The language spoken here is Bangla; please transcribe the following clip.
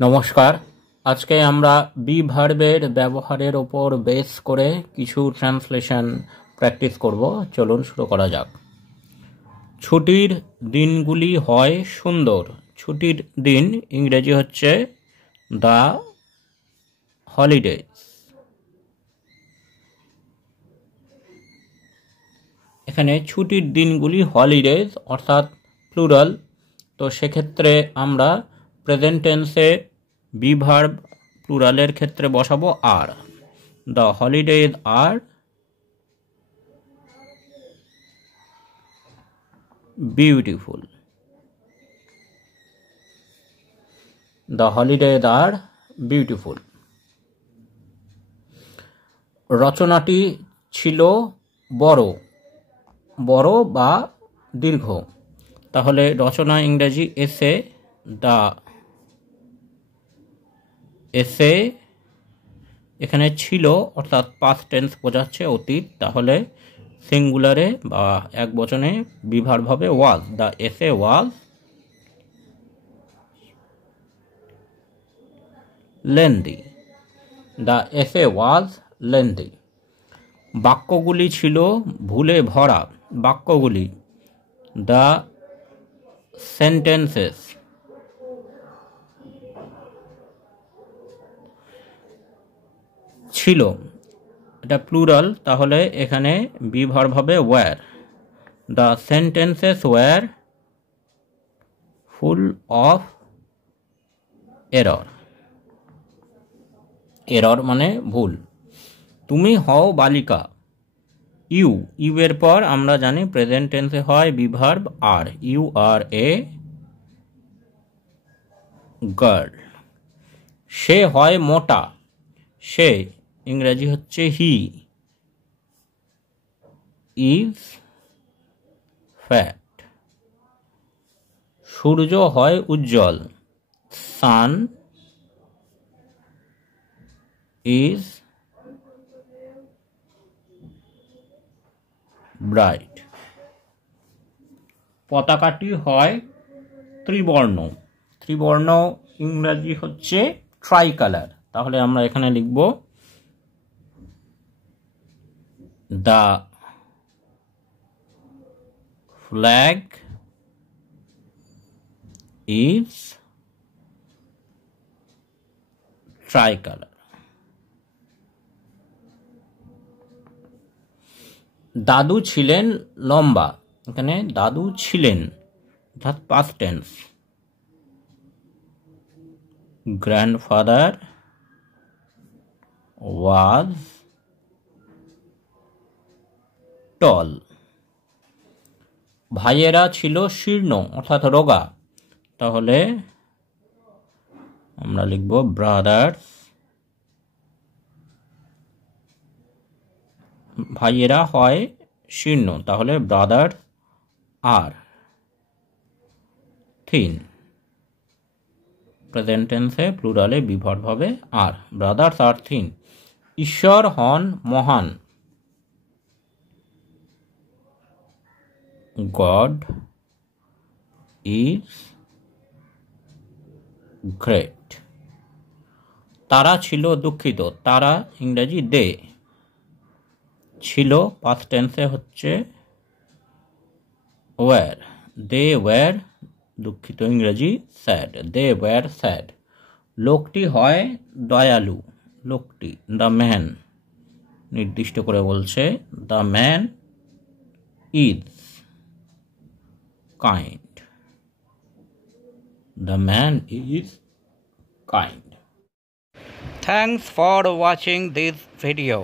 নমস্কার। আজকে আমরা বি ভার্বের ব্যবহারের ওপর বেস করে কিছু ট্রান্সলেশন প্র্যাকটিস করব। চলুন শুরু করা যাক। ছুটির দিনগুলি হয় সুন্দর। ছুটির দিন ইংরেজি হচ্ছে দ্য হলিডেজ। এখানে ছুটির দিনগুলি হলিডেজ অর্থাৎ প্লুরাল, তো সেক্ষেত্রে আমরা প্রেজেন্ট টেন্সে বি ভার্ব প্লুরালের ক্ষেত্রে বসাবো are. The holidays are beautiful. The holidays are beautiful. রচনাটি ছিল বড়, বড় বা দীর্ঘ। তাহলে রচনা ইংরেজি এসে। দ্য এসে এখানে ছিল অর্থাৎ পাস্ট টেন্স বোঝাচ্ছে, অতীত। তাহলে সিঙ্গুলারে বা এক বচনে বি ভার্ব হবে ওয়াজ। The essay was lengthy. The essay was lengthy. বাক্যগুলি ছিল ভুলে ভরা। বাক্যগুলি দ্য সেন্টেন্সেস ছিল, এটা প্লুরাল, তাহলে এখানে বি ভার্ব হবে were. The sentences were full of error. Error মানে ভুল। তুমি হও বালিকা। ইউ, ইউ এর পর আমরা জানি প্রেজেন্ট টেন্সে হয় be verb are. You are a girl. সে হয় মোটা। সে ইংরেজি হচ্ছে হি ইজ ফ্যাট। সূর্য হয় উজ্জ্বল। Sun is bright. পতাকাটি হয় ত্রিবর্ণ। ত্রিবর্ণ ইংরাজি হচ্ছে ট্রাই কালার। তাহলে আমরা এখানে লিখব the flag is try colour. দাদু ছিলেন লম্বা। এখানে দাদু ছিলেন অর্থাৎ পাস্ট টেন্স। গ্র্যান্ডফাদার ওয়াজ টল। ভাইয়েরা ছিল শীর্ণ অর্থাৎ রোগা। তাহলে আমরা লিখব ব্রাদার্স। ভাইয়েরা হয় শীর্ণ, তাহলে ব্রাদার্স আর থিন। প্রেজেন্ট টেন্সে প্লুরালে বি ভার্ব হবে আর। ব্রাদার্স আর থিন। ঈশ্বর হন মহান। God is great. তারা ছিল দুঃখিত। তারা ইংরেজি দে। ছিল পাস্ট টেন্সে হচ্ছে ওয়্যার। দে ওয়্যার দুঃখিত ইংরেজি স্যাড। They were sad. লোকটি হয় দয়ালু। লোকটি দ্য ম্যান নির্দিষ্ট করে বলছে the man is kind. The man is kind. Thanks for watching this video.